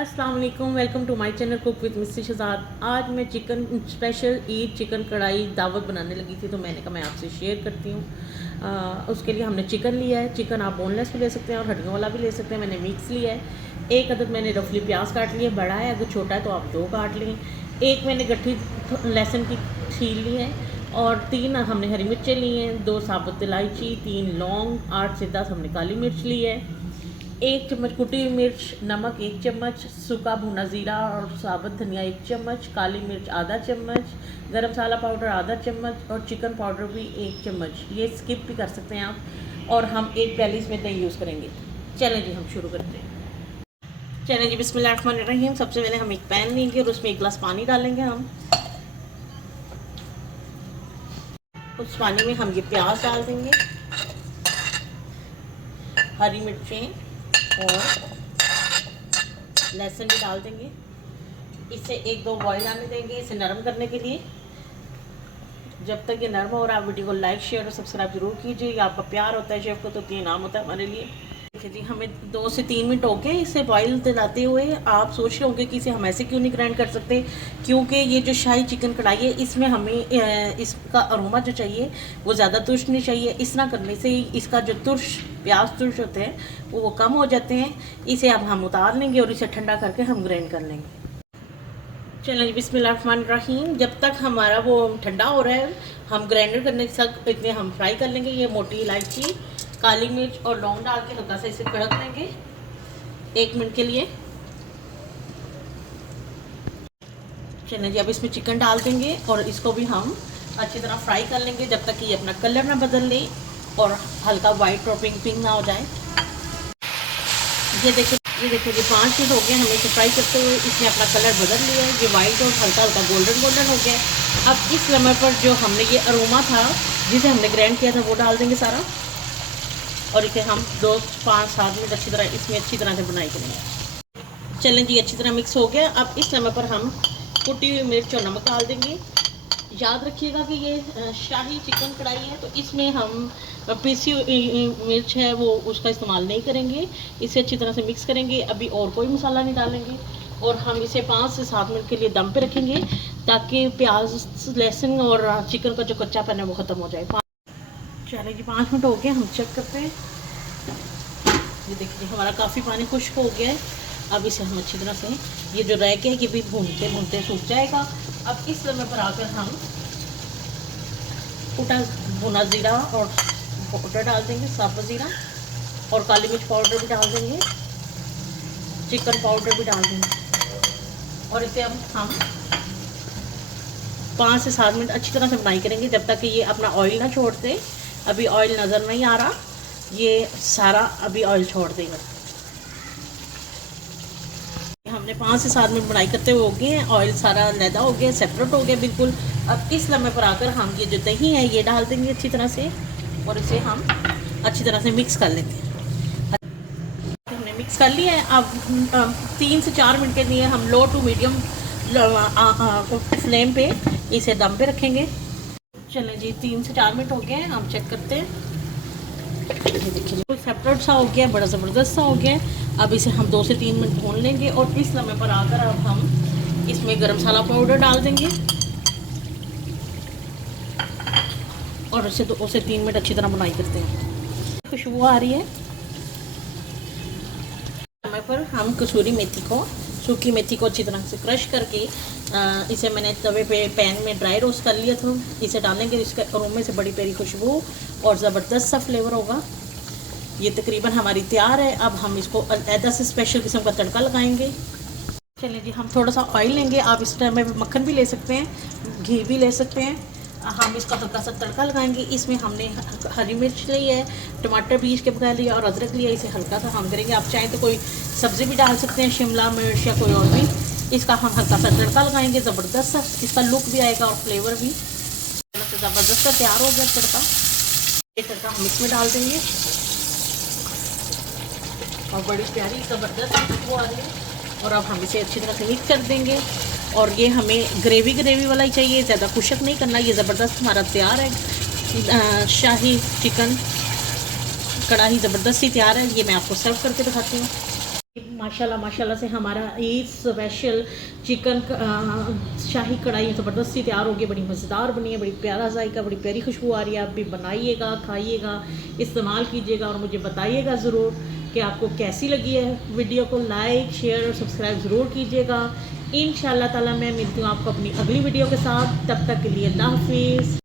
अस्सलाम वालेकुम, welcome to my channel cook with mister Shahzad. आज मैं चिकन स्पेशल ईद चिकन कढ़ाई दावत बनाने लगी थी, तो मैंने कहा मैं आपसे शेयर करती हूँ। उसके लिए हमने चिकन लिया है। चिकन आप बोनलेस भी ले सकते हैं और हड्डियों वाला भी ले सकते हैं। मैंने मिक्स लिया है। एक अदद मैंने रफली प्याज काट लिया, बड़ा है, अगर छोटा है तो आप 2 काट लें। एक मैंने गट्ठी लहसुन की छील ली है और 3 हमने हरी मिर्चें ली हैं, 2 साबुत इलायची, 3 लौंग, 8 से 10 हमने काली मिर्च ली है, 1 चम्मच कुटी हुई मिर्च, नमक 1 चम्मच, सूखा भुना ज़ीरा और साबुत धनिया 1 चम्मच, काली मिर्च आधा चम्मच, गरम मसाला पाउडर आधा चम्मच और चिकन पाउडर भी 1 चम्मच। ये स्किप भी कर सकते हैं आप। और हम 1 प्याली इसमें दही यूज़ करेंगे। चलें जी, हम शुरू करते हैं। चलें जी, बिस्मिल्लाहिर्रहमानिर्रहीम। सबसे पहले हम एक पैन लेंगे और उसमें 1 गिलास पानी डालेंगे हम। उस पानी में हम ये प्याज डाल देंगे, हरी मिर्चें और लहसुन भी डाल देंगे। इसे 1-2 बॉयल आने देंगे, इसे नरम करने के लिए। जब तक ये नरम हो रहा है, आप वीडियो को लाइक शेयर और सब्सक्राइब जरूर कीजिए। आपका प्यार होता है शेफ़ को तो ये नाम होता है हमारे लिए। देखिए जी, हमें 2 से 3 मिनट हो गए इसे बॉयल दिलाते हुए। आप सोच रहे होंगे कि इसे हम ऐसे क्यों नहीं ग्राइंड कर सकते, क्योंकि ये जो शाही चिकन कढ़ाई है इसमें हमें इसका अरोमा जो चाहिए वो ज़्यादा तुर्श नहीं चाहिए। इस तरह करने से इसका जो तुर्श प्याज तुर्श होते हैं वो कम हो जाते हैं। इसे अब हम उतार लेंगे और इसे ठंडा करके हम ग्राइंड कर लेंगे। चलें जी, बिस्मिल्लाहिर्रहमानिर्रहीम। जब तक हमारा वो ठंडा हो रहा है, हम ग्राइंडर करने तक इतने हम फ्राई कर लेंगे। ये मोटी इलायची, काली मिर्च और लौंग डाल के हल्का सा इसे कड़क लेंगे 1 मिनट के लिए। चलें जी, अब इसमें चिकन डाल देंगे और इसको भी हम अच्छी तरह फ्राई कर लेंगे जब तक कि ये अपना कलर ना बदल ले और हल्का वाइट और पिंक ना हो जाए। ये देखिए जी, 5 मिनट हो गए हमें इसे फ्राई करते हुए। इसने अपना कलर बदल लिया है, ये वाइट और हल्का हल्का गोल्डन गोल्डन हो गया है। अब इस समय पर जो हमने ये अरोमा था जिसे हमने ग्राइंड किया था वो डाल देंगे सारा और इसे हम 2-5-7 मिनट अच्छी तरह इसमें अच्छी तरह से बनाई करेंगे। चलें जी, अच्छी तरह मिक्स हो गया। अब इस समय पर हम कुटी हुई मिर्च और नमक डाल देंगे। याद रखिएगा कि ये शाही चिकन कढ़ाई है, तो इसमें हम पीसी मिर्च है वो उसका इस्तेमाल नहीं करेंगे। इसे अच्छी तरह से मिक्स करेंगे। अभी और कोई मसाला नहीं डालेंगे और हम इसे 5 से 7 मिनट के लिए दम पे रखेंगे ताकि प्याज, लहसुन और चिकन का जो कच्चापन है वो ख़त्म हो जाए। चलिए जी, 5 मिनट हो गए, हम चेक करते हैं। ये देखिए हमारा काफ़ी पानी खुश्क हो गया है। अब इसे हम अच्छी तरह से ये जो रह गया ये भी भूनते भूनते सूख जाएगा। अब इस समय पर आकर हम कुटा भुना ज़ीरा और पाउडर डाल देंगे, साबुत ज़ीरा और काली मिर्च पाउडर भी डाल देंगे, चिकन पाउडर भी डाल देंगे और इसे हम 5 से 7 मिनट अच्छी तरह से फ्राई करेंगे जब तक कि ये अपना ऑयल ना छोड़ दे। अभी ऑयल नज़र नहीं आ रहा, ये सारा अभी ऑयल छोड़ देगा। हमने 5 से 7 मिनट बनाई करते हुए हो गए हैं, ऑयल सारा लैदा हो गया, सेपरेट हो गया बिल्कुल। अब इस लम्हे पर आकर हम ये जो दही है ये डाल देंगे अच्छी तरह से और इसे हम अच्छी तरह से मिक्स कर लेंगे। हमने मिक्स कर लिया है। अब 3 से 4 मिनट के लिए हम लो टू मीडियम फ्लेम पे इसे दम पे रखेंगे। चलें जी, 3 से 4 मिनट हो गए हैं, हम चेक करते हैं। ये देखिए सेपरेट सा हो गया, बड़ा ज़बरदस्त सा हो गया। अब इसे हम 2 से 3 मिनट भून लेंगे और इस लम्हे पर आकर अब हम इसमें गरम मसाला पाउडर डाल देंगे और इसे 2 से 3 मिनट अच्छी तरह बुनाई करते हैं। खुशबू आ रही है। समय पर हम कसूरी मेथी को, सूखी मेथी को अच्छी तरह से क्रश करके इसे मैंने तवे पे पैन में ड्राई रोस्ट कर लिया था, इसे डालेंगे। इसके अरोमे से बड़ी प्यारी खुशबू और ज़बरदस्त सा फ्लेवर होगा। ये तकरीबन हमारी तैयार है। अब हम इसको अलग से स्पेशल किस्म का तड़का लगाएंगे। चलिए जी, हम थोड़ा सा ऑयल लेंगे। आप इस टाइम में मक्खन भी ले सकते हैं, घी भी ले सकते हैं। हम इसका हल्का सा तड़का लगाएंगे। इसमें हमने हरी मिर्च ली है, टमाटर बीज के बगैर लिया और अदरक लिया। इसे हल्का सा हम करेंगे। आप चाहें तो कोई सब्ज़ी भी डाल सकते हैं, शिमला मिर्च या कोई और भी। इसका हम हल्का सा तड़का लगाएंगे, ज़बरदस्त सा इसका लुक भी आएगा और फ्लेवर भी ज़बरदस्त सा तैयार हो गया तड़का। ये तड़का हम इसमें डाल देंगे और बड़ी प्यारी ज़बरदस्त खुशबू आ रही है। और अब हम इसे अच्छी तरह से मिक्स कर देंगे। और ये हमें ग्रेवी वाला ही चाहिए, ज़्यादा खुशक नहीं करना। ये ज़बरदस्त हमारा तैयार है। शाही चिकन कढ़ाई ज़बरदस्त ही तैयार है। ये मैं आपको सर्व करके दिखाती हूँ। माशाल्लाह माशाल्लाह से हमारा ईद स्पेशल चिकन शाही कढ़ाई ज़बरदस्ती तैयार हो गई, बड़ी मज़ेदार बनी है, बड़ी प्यारा जायका, बड़ी प्यारी खुशबू आ रही है। आप भी बनाइएगा, खाइएगा, इस्तेमाल कीजिएगा और मुझे बताइएगा ज़रूर कि आपको कैसी लगी है। वीडियो को लाइक शेयर और सब्सक्राइब ज़रूर कीजिएगा। इंशाअल्लाह ताला मैं मिलती हूँ आपको अपनी अगली वीडियो के साथ। तब तक के लिए अल्लाह हाफिज़।